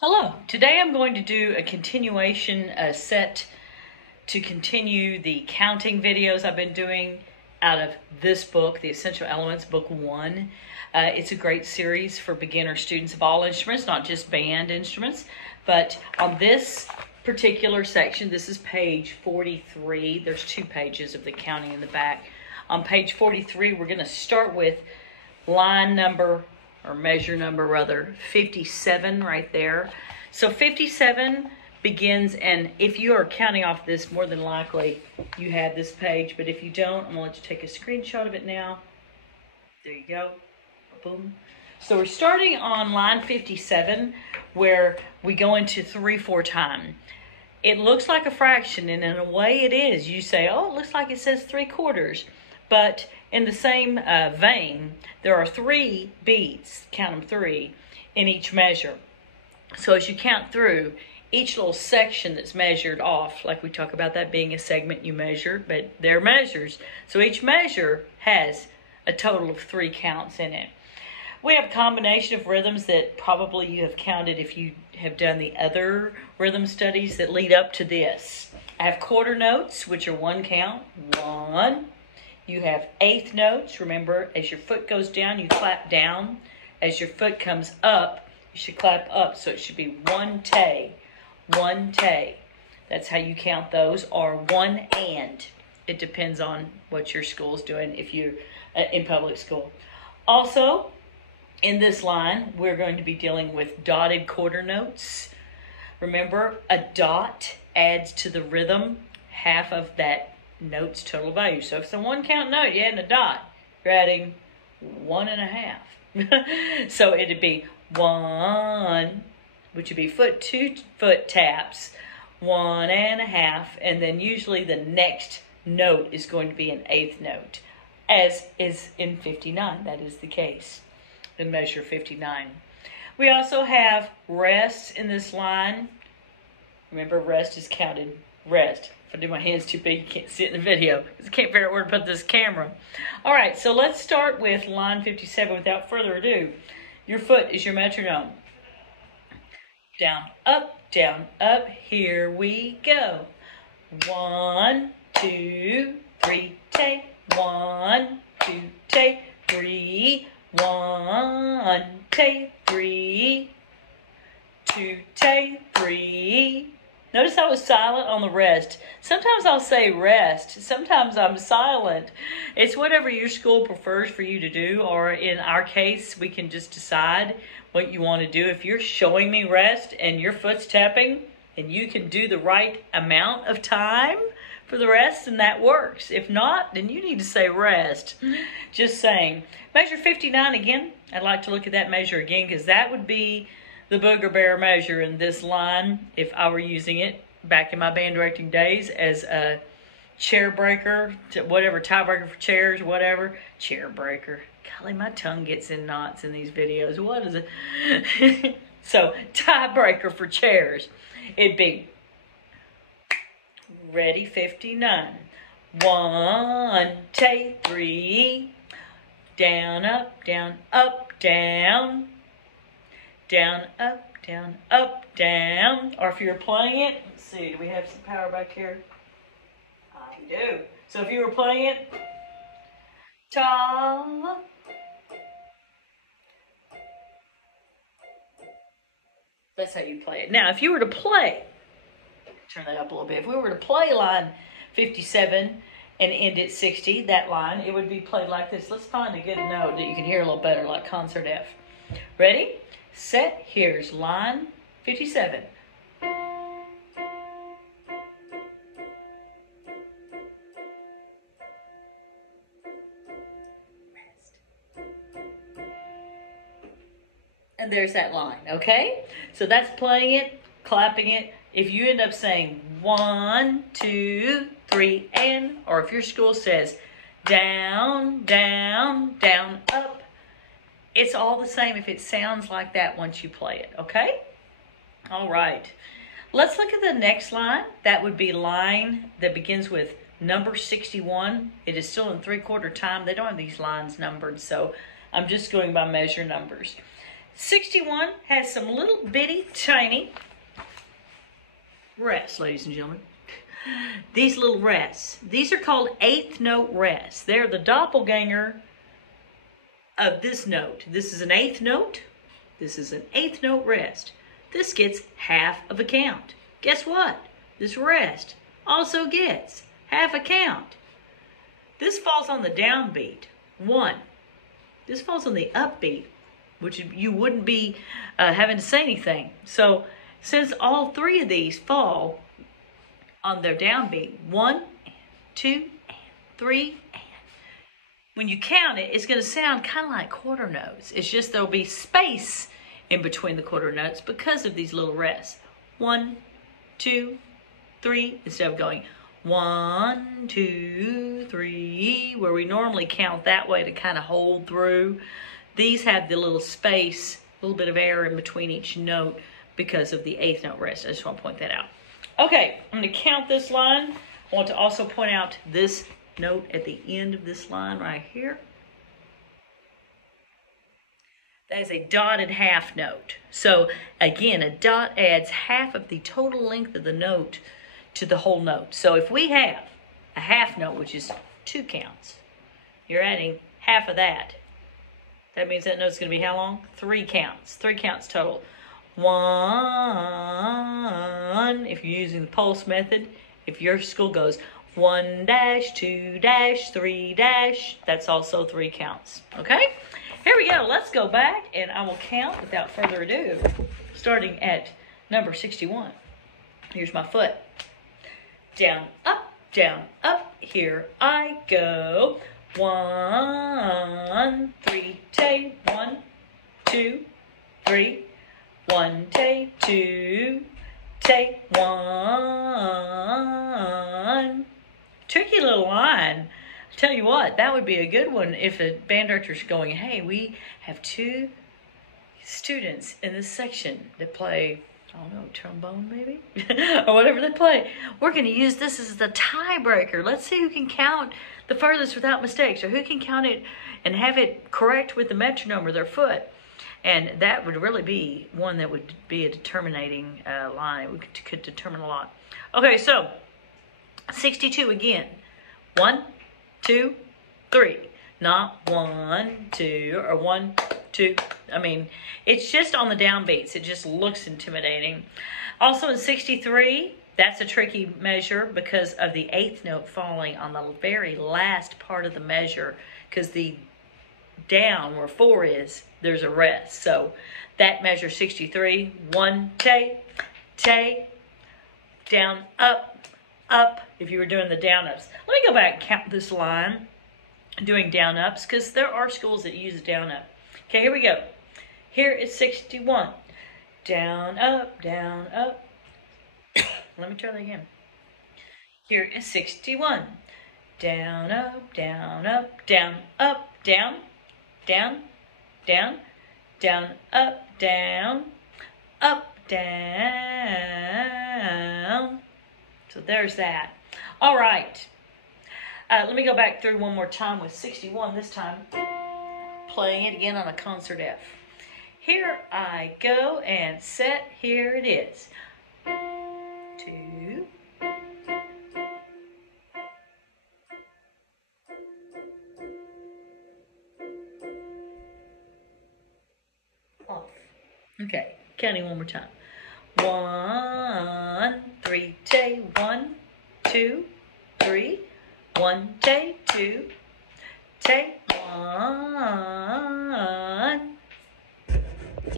Hello, today I'm going to do a continuation set to continue the counting videos I've been doing out of this book, The Essential Elements, Book 1. It's a great series for beginner students of all instruments, not just band instruments, but on this particular section, this is page 43. There's 2 pages of the counting in the back. On page 43, we're going to start with line number, or measure number rather, 57 right there. So 57 begins, and if you are counting off this, more than likely you have this page, but if you don't, I'm going to let you take a screenshot of it now. There you go. Boom. So we're starting on line 57, where we go into 3/4 time. It looks like a fraction, and in a way it is. You say, oh, it looks like it says 3/4. But in the same vein, there are 3 beats, count them 3, in each measure. So as you count through, each little section that's measured off, like we talk about that being a segment you measure, but they're measures. So each measure has a total of 3 counts in it. We have a combination of rhythms that probably you have counted if you have done the other rhythm studies that lead up to this. I have quarter notes, which are 1 count, 1. You have eighth notes. Remember, as your foot goes down, you clap down. As your foot comes up, you should clap up. So it should be 1 tay, 1 tay. That's how you count those, or 1 and. It depends on what your school's doing if you're in public school. Also, in this line, we're going to be dealing with dotted quarter notes. Remember, a dot adds to the rhythm half of that note's total value. So if it's a 1 count note, you add a dot, you're adding 1.5. So it'd be 1, which would be 2 foot taps, 1.5, and then usually the next note is going to be an eighth note, as is in 59. That is the case in measure 59. We also have rests in this line. Remember, rest is counted. Rest. If I do my hands too big, you can't see it in the video, because I can't figure out where to put this camera. All right, so let's start with line 57 without further ado. Your foot is your metronome. Down, up, here we go. 1, 2, 3, tay. 1, 2, tay, 3. 1, tay, 3. 2, tay, 3. Notice I was silent on the rest. Sometimes I'll say rest. Sometimes I'm silent. It's whatever your school prefers for you to do, or in our case, we can just decide what you want to do. If you're showing me rest and your foot's tapping and you can do the right amount of time for the rest, then that works. If not, then you need to say rest. Just saying. Measure 59 again. I'd like to look at that measure again, because that would be the Booger Bear measure in this line if I were using it back in my band directing days as a chair breaker, whatever, tiebreaker for chairs, whatever. Chair breaker. Golly, my tongue gets in knots in these videos. What is it? So, tiebreaker for chairs. It'd be, ready, 59. 1, tay, 3. Down, up, down, up, down. Down, up, down. Or if you were playing it, let's see, do we have some power back here? I do. So if you were playing it, ta. That's how you play it. Now, if you were to play, turn that up a little bit. If we were to play line 57 and end at 60, that line, it would be played like this. Let's find a good note that you can hear a little better, like concert F. Ready? Set. Here's line 57. And there's that line, okay? So that's playing it, clapping it. If you end up saying 1, 2, 3, and, or if your school says down, down, down, up, it's all the same if it sounds like that once you play it, okay? All right. Let's look at the next line. That would be line that begins with number 61. It is still in 3/4 time. They don't have these lines numbered, so I'm just going by measure numbers. 61 has some little bitty tiny rests, ladies and gentlemen. These little rests. These are called eighth note rests. They're the doppelganger of this note. This is an eighth note. This is an eighth note rest. This gets half of a count. Guess what? This rest also gets half a count. This falls on the downbeat, 1. This falls on the upbeat, which you wouldn't be having to say anything. So since all 3 of these fall on their downbeat, 1 and 2 and 3 and when you count it, it's going to sound kind of like quarter notes. It's just there'll be space in between the quarter notes because of these little rests. 1, 2, 3, instead of going 1, 2, 3, where we normally count that way to kind of hold through. These have the little space, a little bit of air in between each note because of the eighth note rest. I just want to point that out. Okay, I'm going to count this line. I want to also point out this note at the end of this line right here. That is a dotted half note. So again, a dot adds half of the total length of the note to the whole note. So if we have a half note, which is 2 counts, you're adding half of that. That means that note's going to be how long? 3 counts. 3 counts total. 1, if you're using the pulse method. If your school goes 1 dash, 2 dash, 3 dash, that's also 3 counts. Okay? Here we go. Let's go back and I will count without further ado, starting at number 61. Here's my foot. Down, up, here I go. 1, 3, tay, 1, 2, 3, 1, tay, 2, tay, 1. Tricky little line. Tell you what, that would be a good one if a band director's going, hey, we have 2 students in this section that play, I don't know, trombone maybe? Or whatever they play. We're going to use this as the tiebreaker. Let's see who can count the furthest without mistakes, or who can count it and have it correct with the metronome or their foot. And that would really be one that would be a determining line. We could determine a lot. Okay, so 62 again. 1, 2, 3. Not 1, 2, or 1, 2. I mean, it's just on the downbeats. It just looks intimidating. Also in 63, that's a tricky measure because of the 8th note falling on the very last part of the measure, because the down where 4 is, there's a rest. So that measure 63, 1, tay, tay, down, up, up, if you were doing the down ups. Let me go back and count this line doing down ups, because there are schools that use down up. Okay, here we go. Here is 61. Down, up, down, up. Let me try that again. Here is 61. Down, up, down, up, down, up, down, down, down, down, up, down, down. So there's that. All right. Let me go back through one more time with 61 this time. Playing it again on a concert F. Here I go and set. Here it is. 2. Off. Okay, counting one more time. 1, 3, tay, 1, 2, 3, 1, tay, 2, tay, 1.